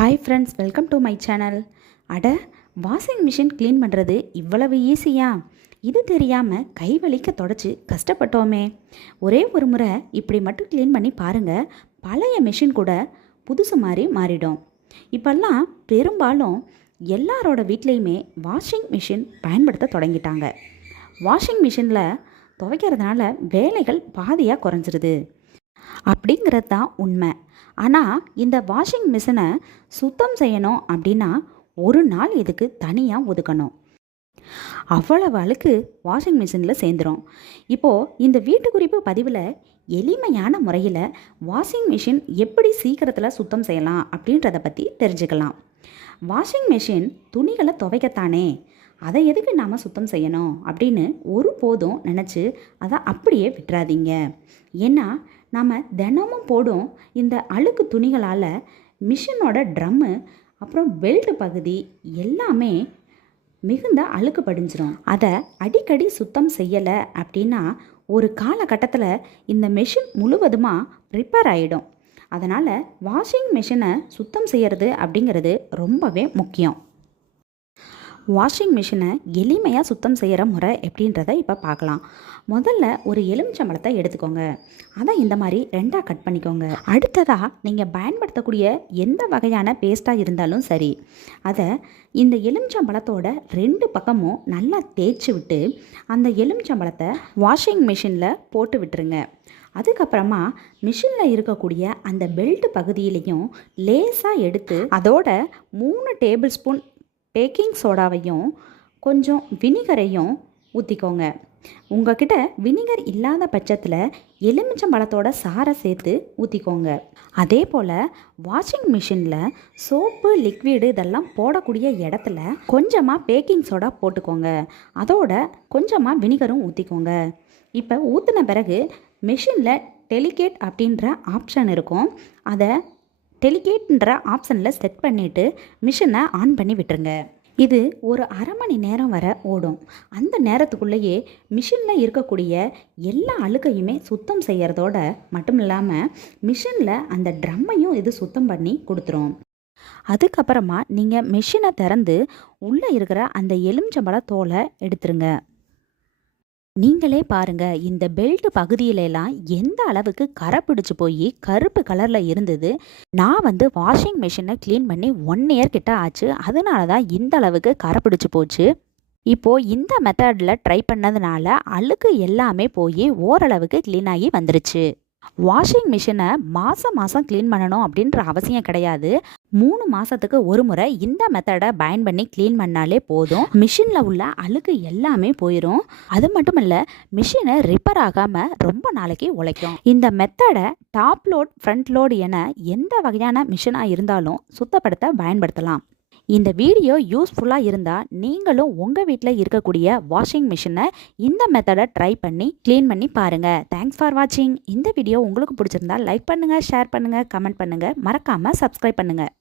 Hi friends welcome to my channel அட washing machine clean பண்ணுறது இவ்வளவு ஈஸியா இது தெரியாமல் கை வலிக்க தொடச்சி கஷ்டப்பட்டோமே. ஒரே ஒரு முறை இப்படி மட்டும் க்ளீன் பண்ணி பாருங்கள் பழைய மிஷின் கூட புதுசு மாதிரி மாறிடும். இப்போல்லாம் பெரும்பாலும் எல்லாரோட வீட்லேயுமே வாஷிங் மிஷின் பயன்படுத்த தொடங்கிட்டாங்க. வாஷிங் மிஷினில் துவைக்கிறதுனால வேலைகள் பாதியாக குறைஞ்சிருது. அப்படிங்கிறது தான் உண்மை. ஆனால் இந்த வாஷிங் மிஷினை சுத்தம் செய்யணும் அப்படின்னா ஒரு நாள் இதுக்கு தனியாக ஒதுக்கணும். அவ்வளவு அழுக்கு வாஷிங் மிஷினில் சேர்ந்துடும் இப்போது இந்த வீட்டு குறிப்பு பதிவில் எளிமையான முறையில் வாஷிங் மிஷின் எப்படி சீக்கிரத்தில் சுத்தம் செய்யலாம் அப்படின்றத பற்றி தெரிஞ்சுக்கலாம். வாஷிங் மிஷின் துணிகளை துவைக்கத்தானே? அதை எதுக்கு நாம் சுத்தம் செய்யணும்? அப்படின்னு ஒரு போதும் நினச்சி அதை அப்படியே விட்டுறாதீங்க. ஏன்னா நாம் தினமும் போடும் இந்த அழுக்கு துணிகளால் மிஷினோட ட்ரம்மு அப்புறம் பெல்ட் பகுதி எல்லாமே மிகுந்த அழுக்கு படிஞ்சிரும். அதை அடிக்கடி சுத்தம் செய்யலை அப்படின்னா ஒரு காலகட்டத்தில் இந்த மெஷின் முழுவதுமாக ரிப்பேர் ஆகிடும் அதனால் வாஷிங் மிஷினை சுத்தம் செய்கிறது அப்படிங்கிறது ரொம்பவே முக்கியம். வாஷிங் மிஷினை எளிமையாக சுத்தம் செய்கிற முறை எப்படின்றத இப்போ பார்க்கலாம். முதல்ல ஒரு எலுமிச்சம்பழத்தை எடுத்துக்கோங்க. அதை இந்த மாதிரி ரெண்டாக கட் பண்ணிக்கோங்க. அடுத்ததாக நீங்கள் பயன்படுத்தக்கூடிய எந்த வகையான பேஸ்ட்டாக இருந்தாலும் சரி அதை இந்த எலுமிச்சம்பழத்தோட ரெண்டு பக்கமும் நல்லா தேய்ச்சி விட்டு அந்த எலுமிச்சம்பழத்தை வாஷிங் மிஷினில் போட்டு விட்டுருங்க. அதுக்கப்புறமா மிஷினில் இருக்கக்கூடிய அந்த பெல்ட் பகுதியிலையும் லேசாக எடுத்து அதோட மூணு டேபிள் ஸ்பூன் பேக்கிங் சோடாவையும் கொஞ்சம் வினிகரையும் ஊற்றிக்கோங்க உங்ககிட்ட வினிகர் இல்லாத பட்சத்தில் எலுமிச்சம்பழத்தோட சாரை சேர்த்து ஊற்றிக்கோங்க அதே போல் வாஷிங் மிஷினில் சோப்பு லிக்விடு இதெல்லாம் போடக்கூடிய இடத்துல கொஞ்சமாக பேக்கிங் சோடா போட்டுக்கோங்க. அதோட கொஞ்சமாக வினிகரும் ஊற்றிக்கோங்க இப்போ ஊற்றின பிறகு மிஷினில் டெலிகேட் அப்படின்ற ஆப்ஷன் இருக்கும். அதை டெலிகேட்ன்ற ஆப்ஷனில் செட் பண்ணிவிட்டு மிஷினை ஆன் பண்ணி விட்டுருங்க. இது ஒரு அரை மணி நேரம் வர ஓடும். அந்த நேரத்துக்குள்ளேயே மிஷினில் இருக்கக்கூடிய எல்லா அழுக்கையுமே சுத்தம் செய்கிறதோட மட்டும் இல்லாமல் மிஷினில் அந்த ட்ரம்மையும் இது சுத்தம் பண்ணி கொடுத்துரும். அதுக்கப்புறமா நீங்கள் மிஷினை திறந்து உள்ளே இருக்கிற அந்த எலுமிச்சம்பழ தோலை எடுத்துருங்க. நீங்களே பாருங்க இந்த பெல்ட் பகுதியிலலாம் எந்த அளவுக்கு கரை பிடிச்சி போய் கருப்பு கலரில் இருந்தது நான் வந்து வாஷிங் மிஷினை க்ளீன் பண்ணி ஒன் இயர் கிட்ட ஆச்சு. அதனால தான் இந்த அளவுக்கு கரை பிடிச்சி போச்சு. இப்போது இந்த மெத்தடில் ட்ரை பண்ணதுனால அழுக்கு எல்லாமே போய் ஓரளவுக்கு க்ளீன் ஆகி வந்துருச்சு. வாஷிங் மிஷினை மாதம் மாதம் க்ளீன் பண்ணணும் அப்படின்ற அவசியம் கிடையாது. மூணு மாதத்துக்கு ஒரு முறை இந்த மெத்தடை பயன் பண்ணி க்ளீன் பண்ணாலே போதும். மிஷினில் உள்ள அழுக்கு எல்லாமே போயிடும் அது மட்டும் இல்லை மிஷினை ரிப்பேர் ஆகாமல் ரொம்ப நாளைக்கு உழைக்கும். இந்த மெத்தடை டாப் லோட் ஃப்ரண்ட் லோடு என எந்த வகையான மிஷினாக இருந்தாலும் சுத்தப்படுத்த பயன்படுத்தலாம். இந்த வீடியோ யூஸ்ஃபுல்லாக இருந்தால் நீங்களும் உங்கள் வீட்டில் இருக்கக்கூடிய வாஷிங் மிஷினை இந்த மெத்தடை ட்ரை பண்ணி க்ளீன் பண்ணி பாருங்கள் தேங்க்ஸ் ஃபார் வாட்சிங் இந்த வீடியோ உங்களுக்கு பிடிச்சிருந்தா லைக் பண்ணுங்கள் ஷேர் பண்ணுங்கள் கமெண்ட் பண்ணுங்கள் மறக்காமல் சப்ஸ்கிரைப் பண்ணுங்கள்